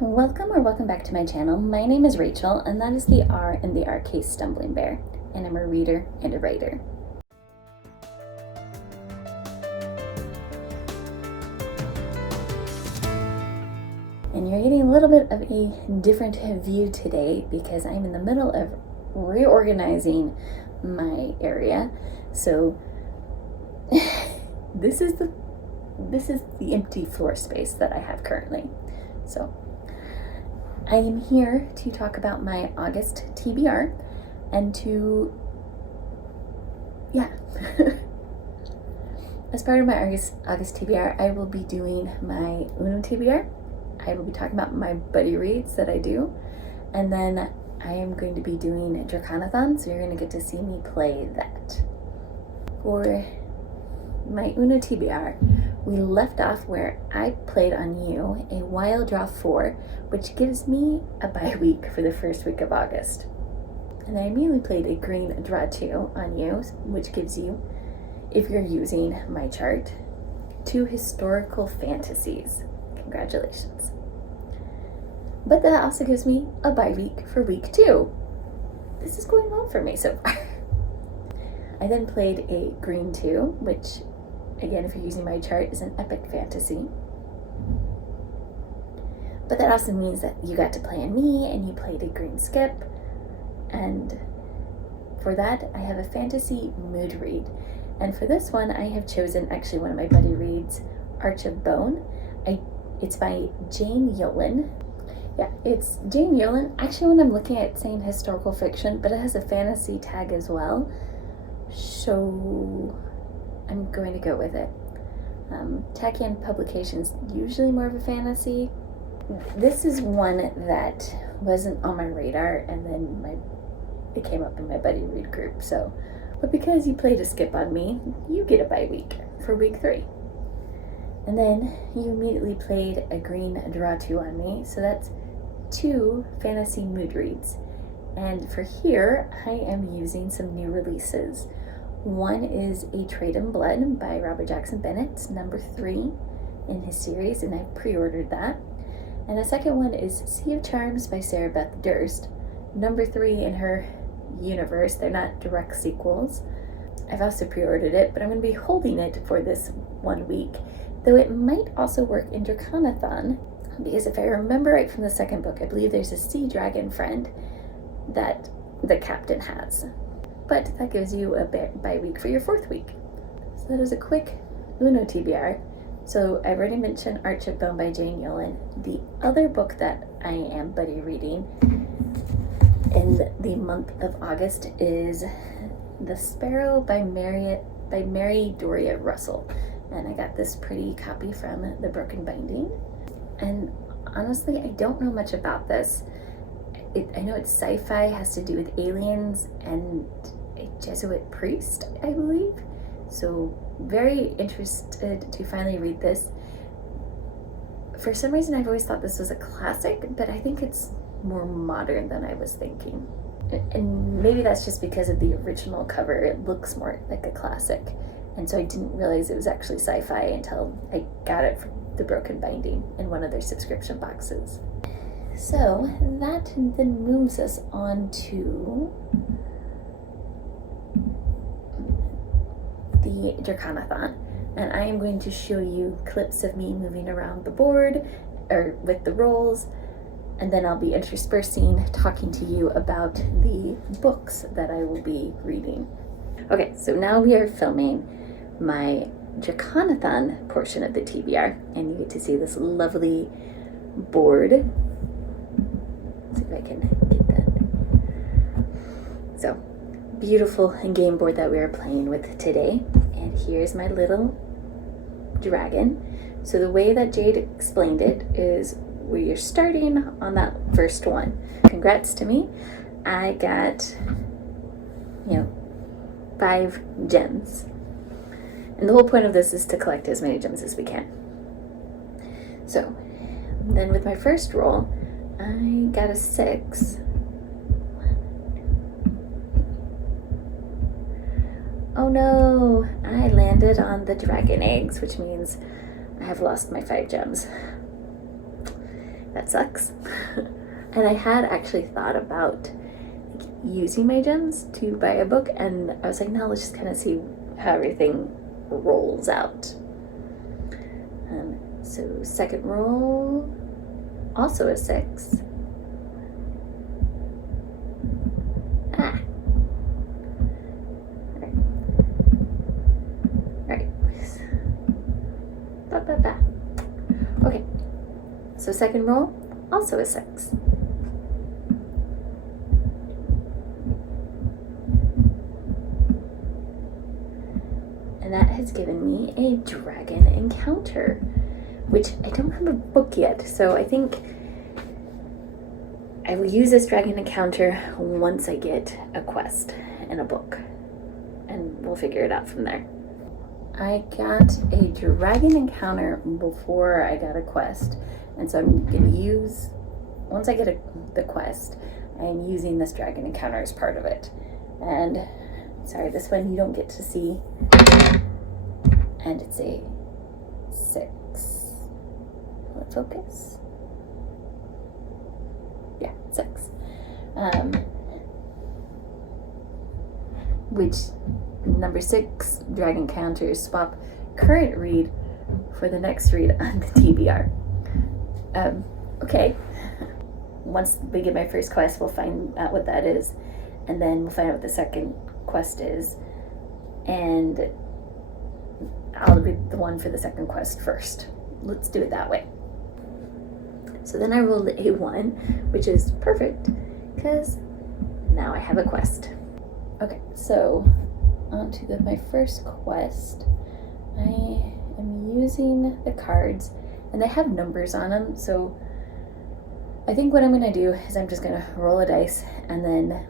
welcome back to my channel. My name is Rachel, and that is the R in the R case Stumblingbear, and I'm a reader and a writer. And you're getting a little bit of a different view today because I'm in the middle of reorganizing my area. So this is the empty floor space that I have currently. So I am here to talk about my August TBR and as part of my August TBR, I will be doing my UNO TBR. I will be talking about my buddy reads that I do, and then I am going to be doing Draconathon, so you're going to get to see me play that. For my UNO TBR, we left off where I played on you a wild draw 4, which gives me a bye week for the first week of August. And I immediately played a green draw 2 on you, which gives you, if you're using my chart, 2 historical fantasies. Congratulations. But that also gives me a bye week for week 2. This is going well for me so far. I then played a green 2, which, again, if you're using my chart, is an epic fantasy. But that also means that you got to play on me, and you played a green skip. And for that, I have a fantasy mood read. And for this one, I have chosen actually one of my buddy reads, Arch of Bone. It's by Jane Yolen. Yeah, it's Jane Yolen. Actually, when I'm looking at saying historical fiction, but it has a fantasy tag as well. So I'm going to go with it. Tachyon Publications, usually more of a fantasy. This is one that wasn't on my radar, and then it came up in my buddy read group. So, but because you played a skip on me, you get a bye week for week 3. And then you immediately played a green draw 2 on me, so that's 2 fantasy mood reads. And for here, I am using some new releases. One is A Trade in Blood by Robert Jackson Bennett, number 3 in his series, and I pre-ordered that. And the second one is Sea of Charms by Sarah Beth Durst, number 3 in her universe. They're not direct sequels. I've also pre-ordered it, but I'm going to be holding it for this 1 week, though it might also work in Draconathon, because if I remember right from the second book, I believe there's a sea dragon friend that the captain has. But that gives you a bye week for your 4th week. So that is a quick UNO TBR. So I've already mentioned Arch of Bone by Jane Yolen. The other book that I am buddy reading in the month of August is The Sparrow by Mary Doria Russell. And I got this pretty copy from the Broken Binding. And honestly, I don't know much about this. I know it's sci-fi, has to do with aliens and a Jesuit priest, I believe. So very interested to finally read this. For some reason, I've always thought this was a classic, but I think it's more modern than I was thinking. And maybe that's just because of the original cover. It looks more like a classic. And so I didn't realize it was actually sci-fi until I got it from the Broken Binding in one of their subscription boxes. So that then moves us on to the Draconathon. And I am going to show you clips of me moving around the board or with the rolls. And then I'll be interspersing talking to you about the books that I will be reading. Okay, so now we are filming my Draconathon portion of the TBR, and you get to see this lovely board. Let's see if I can get that. So, beautiful game board that we are playing with today. And here's my little dragon. So the way that Jade explained it is we are starting on that first one. Congrats to me. I got, 5 gems. And the whole point of this is to collect as many gems as we can. So, then with my first roll, I got a 6. Oh no, I landed on the dragon eggs, which means I have lost my 5 gems. that sucks. And I had actually thought about like, using my gems to buy a book, and I was like, no, let's just kind of see how everything rolls out. So second roll, also a 6. Ah. Alright. Okay. So second roll, also a 6. And that has given me a dragon encounter, which I don't have a book yet, so I think I will use this dragon encounter once I get a quest and a book, and we'll figure it out from there. I got a dragon encounter before I got a quest, and so I'm going to use, once I get the quest, I'm using this dragon encounter as part of it. And sorry, this one you don't get to see, and it's a 6. Let's focus. Yeah, 6. Which number 6 dragon counters swap current read for the next read on the TBR. Okay. Once we get my first quest, we'll find out what that is, and then we'll find out what the second quest is, and I'll read the one for the second quest first. Let's do it that way. So then I rolled a 1, which is perfect because now I have a quest. Okay, so on to my first quest. I am using the cards, and they have numbers on them, so I think what I'm going to do is I'm just going to roll a dice and then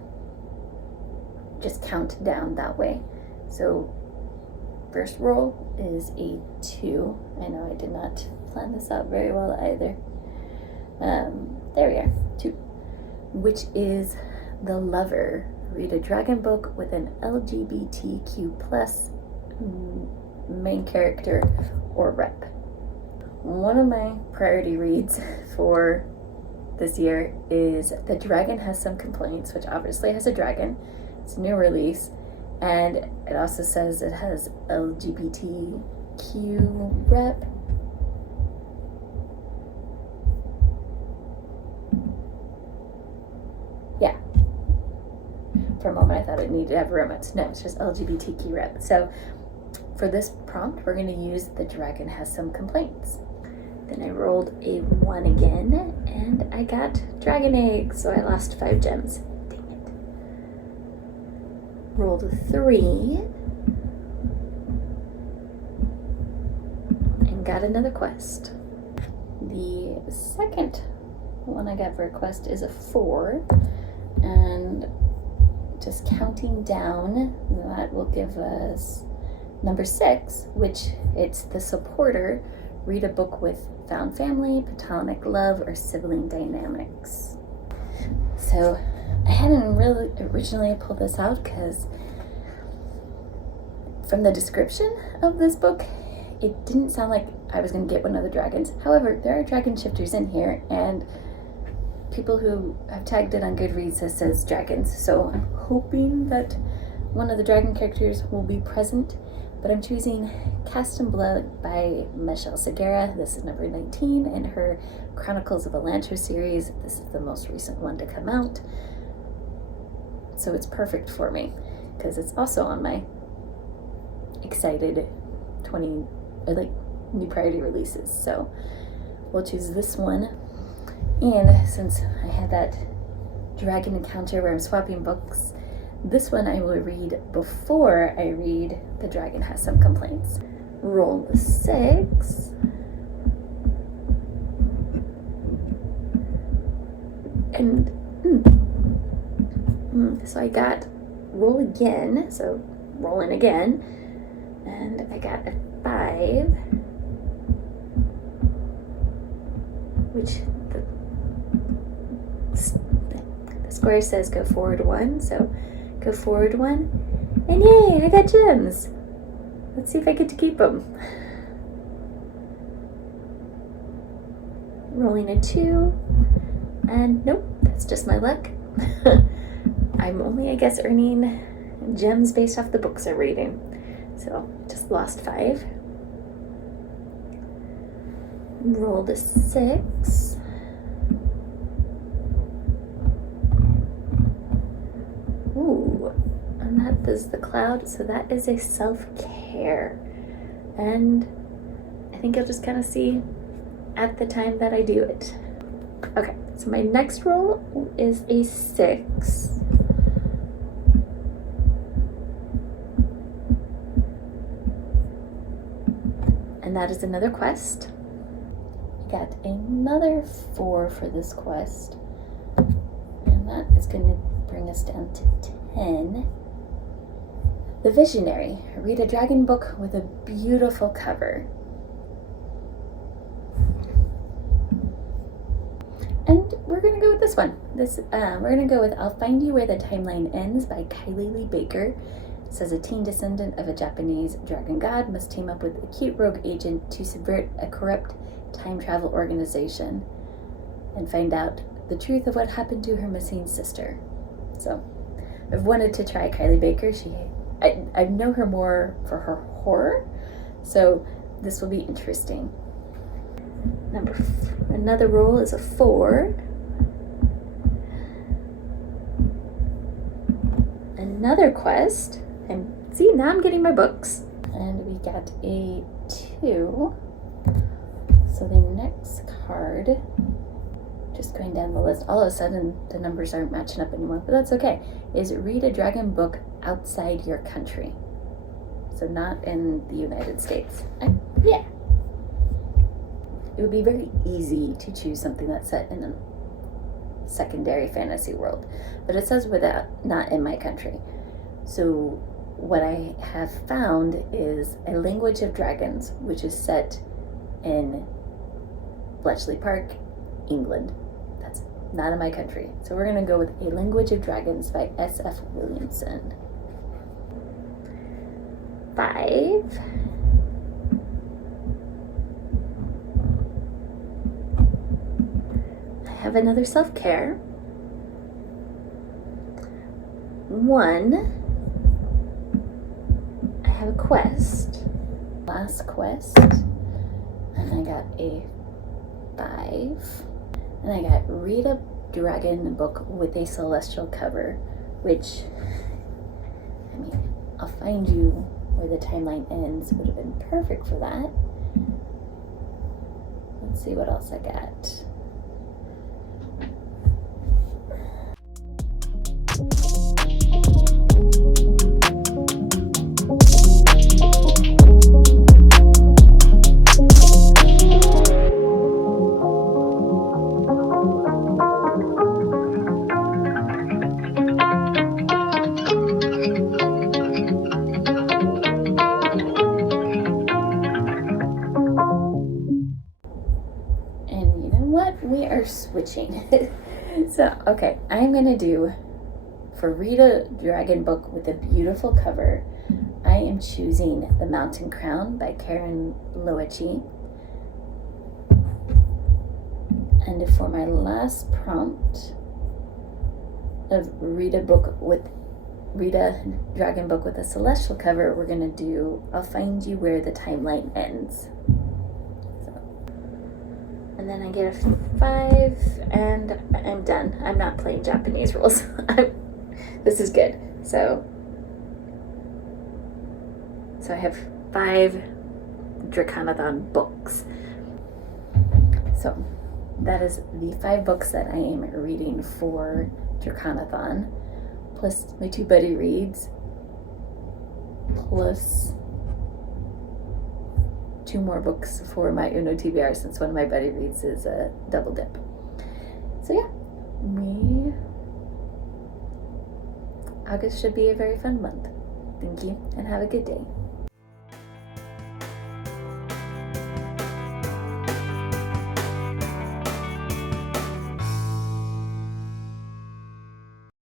just count down that way. So first roll is a 2. I know I did not plan this out very well either. There we are, 2, which is The Lover. Read a dragon book with an LGBTQ plus main character or rep. One of my priority reads for this year is The Dragon Has Some Complaints, which obviously has a dragon. It's a new release, and it also says it has LGBTQ rep. Yeah. For a moment I thought it needed to have romance. No, it's just LGBTQ rep. So for this prompt, we're going to use The Dragon Has Some Complaints. Then I rolled a 1 again, and I got dragon eggs, so I lost 5 gems. Dang it. Rolled a 3, and got another quest. The second one I got for a quest is a 4, and just counting down, that will give us number 6, which it's the supporter. Read a book with found family, platonic love, or sibling dynamics. So I hadn't really originally pulled this out because from the description of this book, it didn't sound like I was going to get one of the dragons. However, there are dragon shifters in here, and people who have tagged it on Goodreads says dragons. So I'm hoping that one of the dragon characters will be present. But I'm choosing Cast in Blood by Michelle Segura. This is number 19 in her Chronicles of Elantris series. This is the most recent one to come out. So it's perfect for me because it's also on my excited new priority releases. So we'll choose this one. And since I had that dragon encounter where I'm swapping books, this one I will read before I read The Dragon Has Some Complaints. Roll the 6. And so I got roll again, so rolling again, and I got a 5, which the square says go forward 1, so go forward 1, and yay, I got gems. Let's see if I get to keep them. rolling a 2, and nope, that's just my luck. I'm only, I guess, earning gems based off the books I'm reading. So just lost 5. Rolled a 6. Ooh, and that is the cloud, so that is a self-care. And I think you'll just kind of see at the time that I do it. Okay, so my next roll is a 6. And that is another quest. Got another 4 for this quest. And that is going to bring us down to 10. The Visionary. Read a dragon book with a beautiful cover. And we're going to go with this one. We're going to go with I'll Find You Where the Timeline Ends by Kylie Lee Baker. It says a teen descendant of a Japanese dragon god must team up with a cute rogue agent to subvert a corrupt time travel organization and find out the truth of what happened to her missing sister. So I've wanted to try Kylie Baker. I know her more for her horror, so this will be interesting. Another roll is a 4. Another quest. And see, now I'm getting my books. And we got a 2. So the next card, just going down the list, all of a sudden the numbers aren't matching up anymore, but that's okay, is read a dragon book outside your country. So not in the United States. Yeah. It would be very easy to choose something that's set in a secondary fantasy world, but it says without, not in my country. So what I have found is A Language of Dragons, which is set in Bletchley Park, England. That's not in my country. So we're going to go with A Language of Dragons by S.F. Williamson. 5. I have another self-care. 1. I have a quest. Last quest. And I got a 5. And I got Read a Dragon Book with a Celestial Cover, which, I mean, I'll Find You Where the Timeline Ends would have been perfect for that. Let's see what else I got. We are switching. So, okay, I'm gonna do, for Read a Dragon Book with a Beautiful Cover, I am choosing The Mountain Crown by Karen Loeche. And for my last prompt of Read a Dragon Book with a Celestial Cover, we're gonna do I'll Find You Where the Timeline Ends. And then I get a 5, and I'm done. I'm not playing Japanese rules. This is good. So I have 5 Draconathon books. So that is the 5 books that I am reading for Draconathon, plus my 2 buddy reads, plus 2 more books for my UNO TBR, since one of my buddy reads is a double dip. So yeah, August should be a very fun month. Thank you, and have a good day.